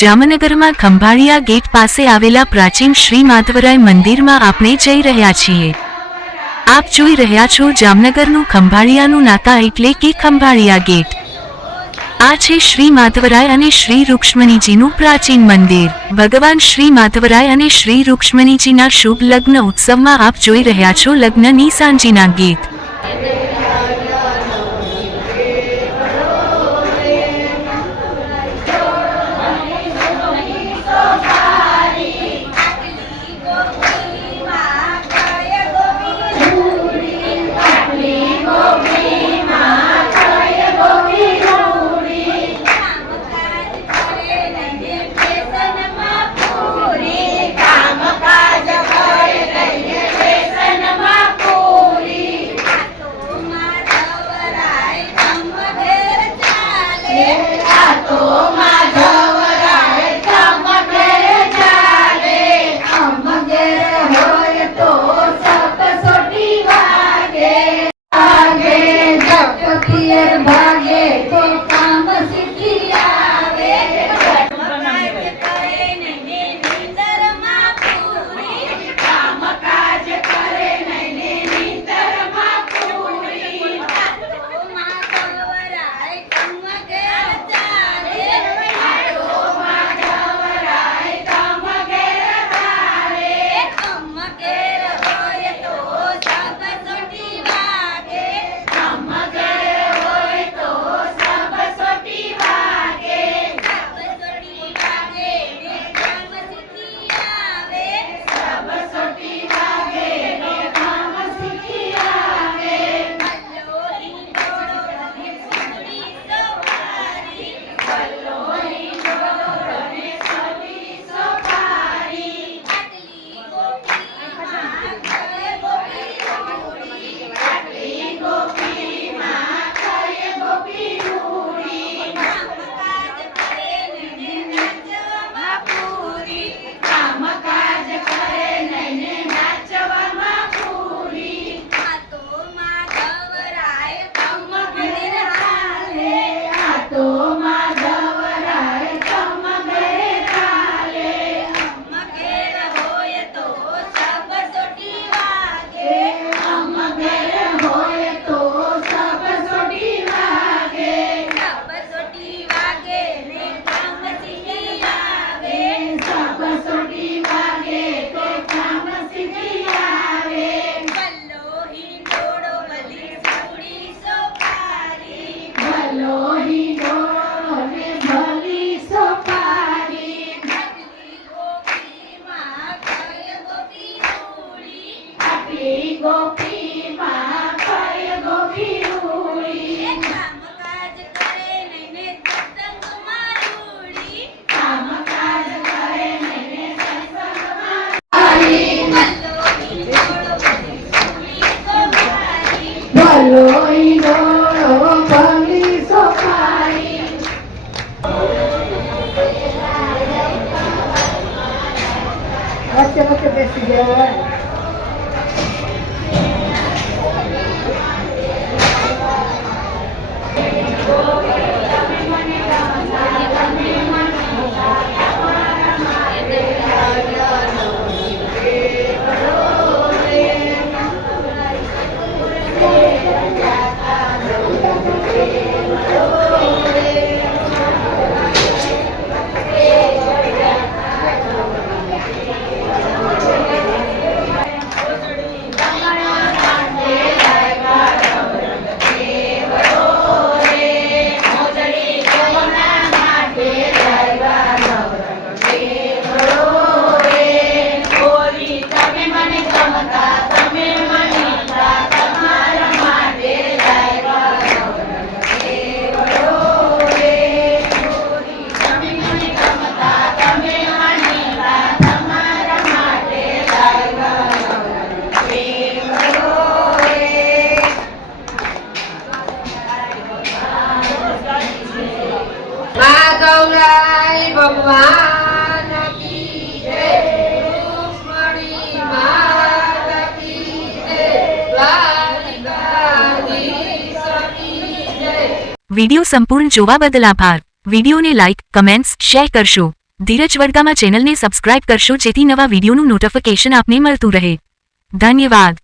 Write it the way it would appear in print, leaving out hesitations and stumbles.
જામનગરમાં ખંભાળિયા ગેટ પાસે આવેલા પ્રાચીન શ્રી માધવરાય મંદિરમાં આપણે જઈ રહ્યા છીએ। આપ જોઈ રહ્યા છો જામનગરનું ખંભાળિયાનું નાકા એટલે કે ખંભાળિયા ગેટ। આ છે શ્રી માધવરાય અને શ્રી રૂક્ષ્મણીજીનું પ્રાચીન મંદિર। ભગવાન શ્રી માધવરાય અને શ્રી રૂક્ષ્મણીજીના શુભ લગ્ન ઉત્સવમાં આપ જોઈ રહ્યા છો લગ્નની સાંજીના ગીત। વિડિયો સંપૂર્ણ જોવા બદલ આભાર। વિડિયોને લાઇક, કમેન્ટ્સ, શેર કરશો। ધીરજ વડગામા ચેનલને સબસ્ક્રાઇબ કરશો જેથી નવા વિડીયોનું નોટિફિકેશન આપને મળતું રહે. ધન્યવાદ.